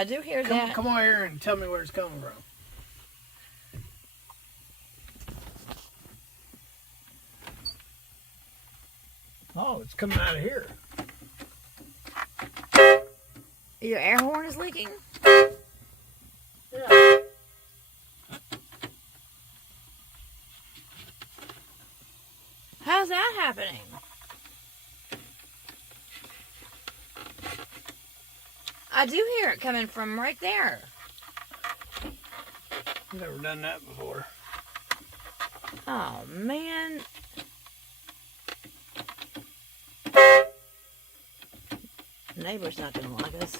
I do hear that. Come on here and tell me where it's coming from. Oh, it's coming out of here. Your air horn is leaking? Yeah. How's that happening? I do hear it coming from right there. Never done that before. Oh, man. The neighbor's not going to like us.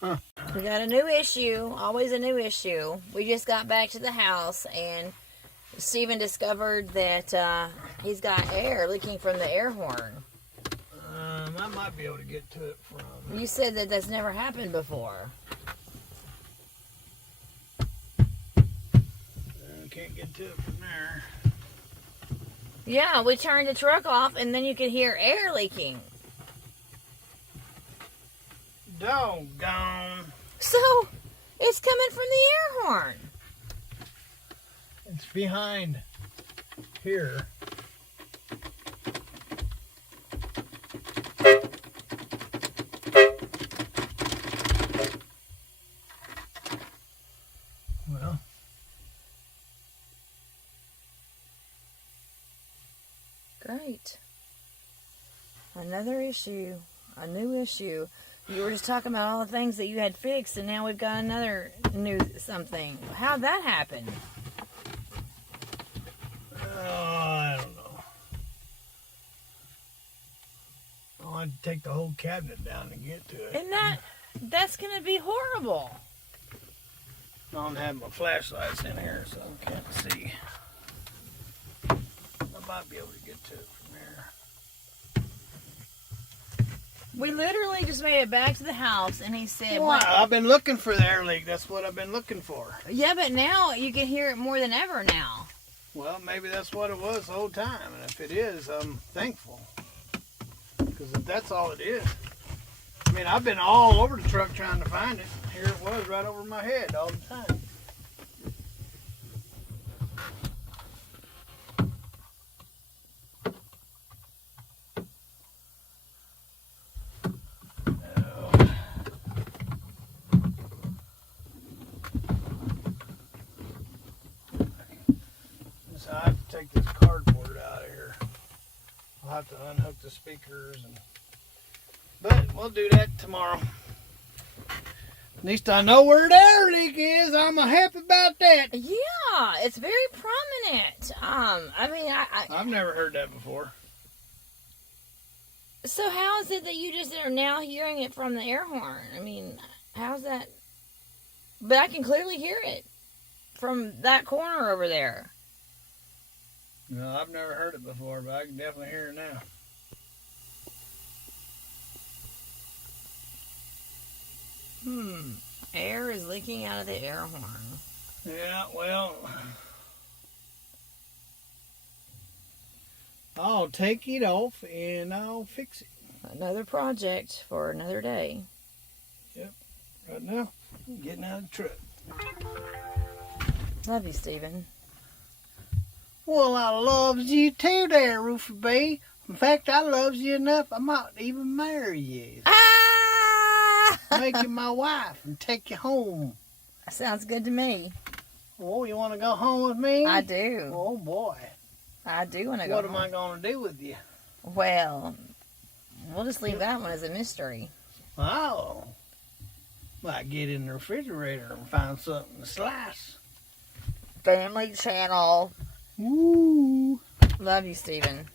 Huh. We got a new issue. Always a new issue. We just got back to the house and Stephen discovered that he's got air leaking from the air horn. I might be able to get to it from... You said that that's never happened before. I can't get to it from there. Yeah, we turned the truck off and then you could hear air leaking. Doggone. So, it's coming from the air horn. It's behind here. Well, great. Another issue. A new issue. You were just talking about all the things that you had fixed, and now we've got another new something. How'd that happen? I don't know. I'll have to take the whole cabinet down to get to it. And that's going to be horrible. I don't have my flashlights in here, so I can't see. I might be able to get to it from here. We literally just made it back to the house, and he said, Wow, I've been looking for the air leak. That's what I've been looking for. Yeah, but now you can hear it more than ever now. Well, maybe that's what it was the whole time. And if it is, I'm thankful. Because if that's all it is. I mean, I've been all over the truck trying to find it. Here it was right over my head all the time. So I have to take this cardboard out of here. I'll have to unhook the speakers, but we'll do that tomorrow. At least I know where the air leak is. I'm happy about that. Yeah, it's very prominent. I mean, I've never heard that before. So how is it that you just are now hearing it from the air horn? I mean, how's that? But I can clearly hear it from that corner over there. No, I've never heard it before, but I can definitely hear it now. Air is leaking out of the air horn. Yeah, well, I'll take it off and I'll fix it. Another project for another day. Yep. Right now, I'm getting out of the truck. Love you, Stephen. Well, I loves you too there, Rufy B. In fact, I loves you enough, I might even marry you. Make you my wife and take you home. Sounds good to me. Oh, you want to go home with me? I do. Oh, boy. I do want to go What home. am I going to do with you? Well, we'll just leave that one as a mystery. Oh. Might get in the refrigerator and find something to slice. Family channel. Woo. Love you, Stephen.